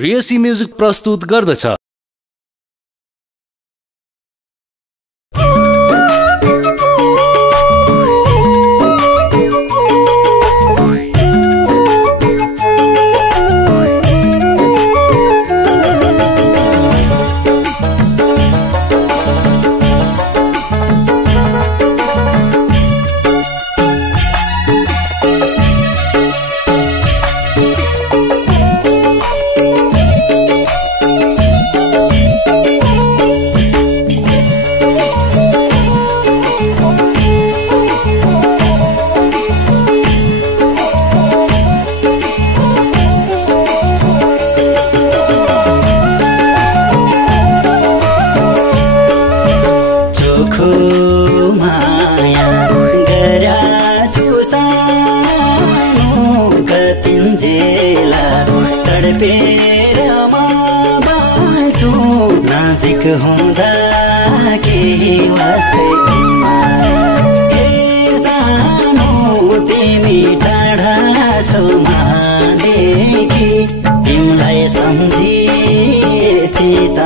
प्रेयसी music प्रस्तुत गर्दछ। नाजिक हुँदा केही वास्ते हे सानो तिमी टाढा छौ मादेखि तिमीलाई सम्झी यति त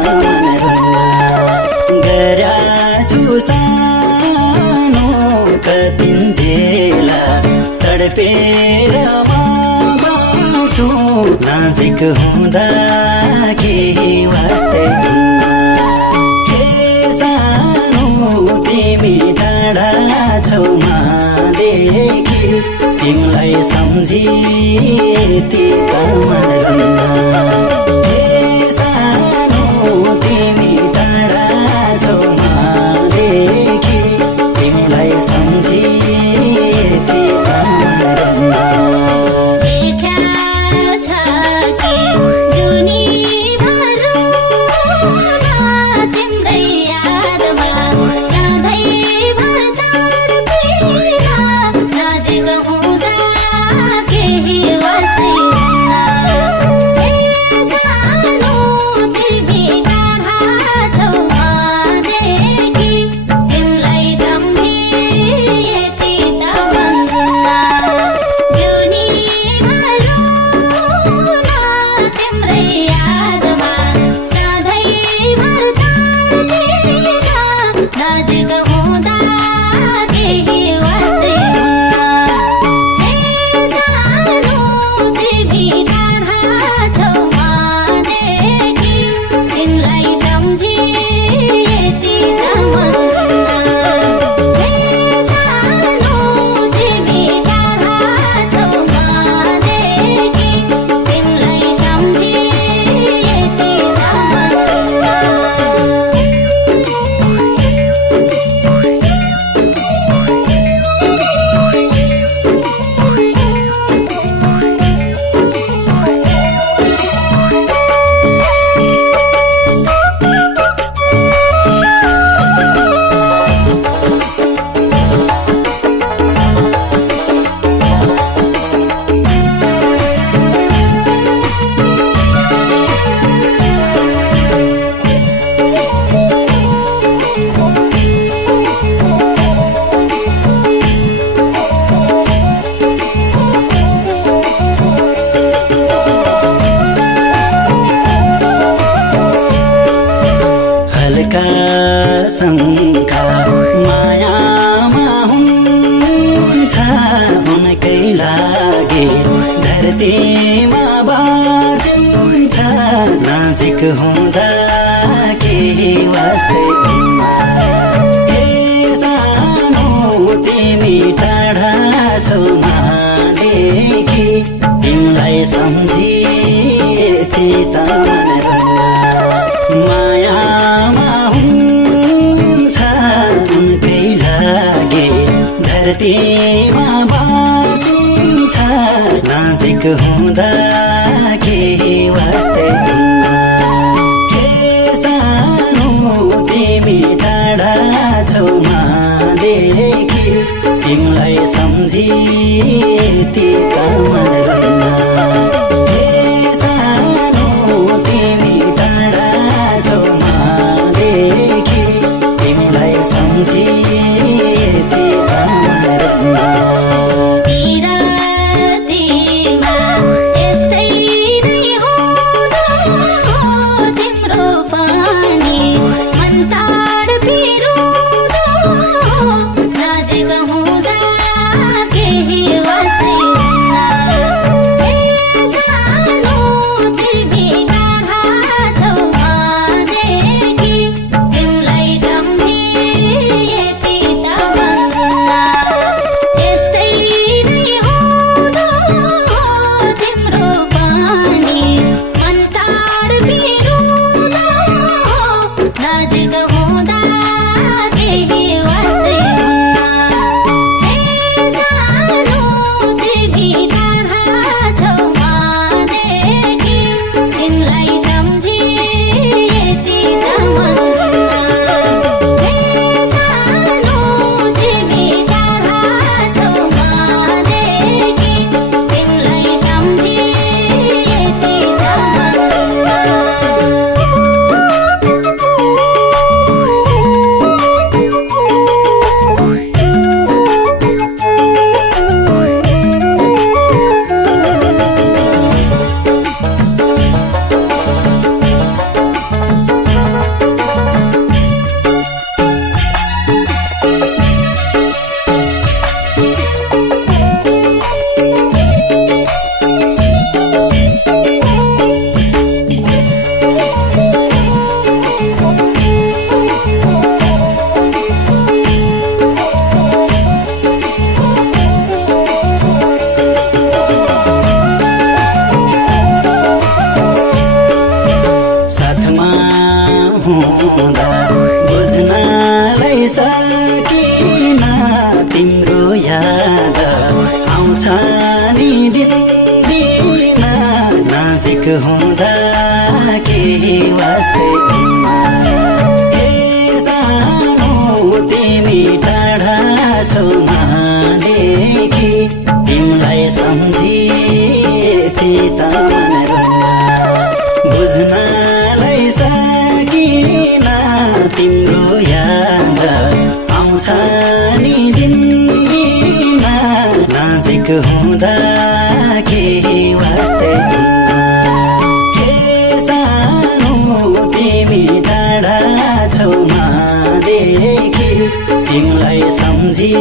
गराछु सानो कतिन्जेला तडपेर बाँच्छु नाजिक हुँदा केही वास्ते तिमी टाढा छौ मादेखि तिमीलाई सम्झी यति त हे सानो तिमी टाढा छौ मादेखि तिमीलाई सम्झी यति त शङ्का मायामा हुन्छ उनकै लागि धरतीमा बाँचिन्छ नाजिक हुँदा केही वास्ते हे सानो तिमी टाढा छौ मादेखि तिमीलाई सम्झी यति त मायामा धरतीमा बाँचिन्छ नाजिक हुँदा केही वास्ते हे सानो तिमी टाढा छौ मादेखि तिमीलाई सम्झी यति त हे सानो तिमी टाढा छौ मादेखि तिमीलाई सम्झी यति तिरा तिमा यस्तै नै हुँदा हुँदा बुझ्नलाई सकिन तिम्रो याद आउँछ नि दिन दिन नजिक हुँदा केही वास्तै हे सानो तिमी टाढा छौ मदेखि तिमीलाई सम्झी त बुझ्नलाई सकिन तिम्रो याद आउँछ नि दिन दिन नजिक हुँदा केही वास्तै हे सानो तिमी टाढा छौ मदेखि तिमीलाई सम्झी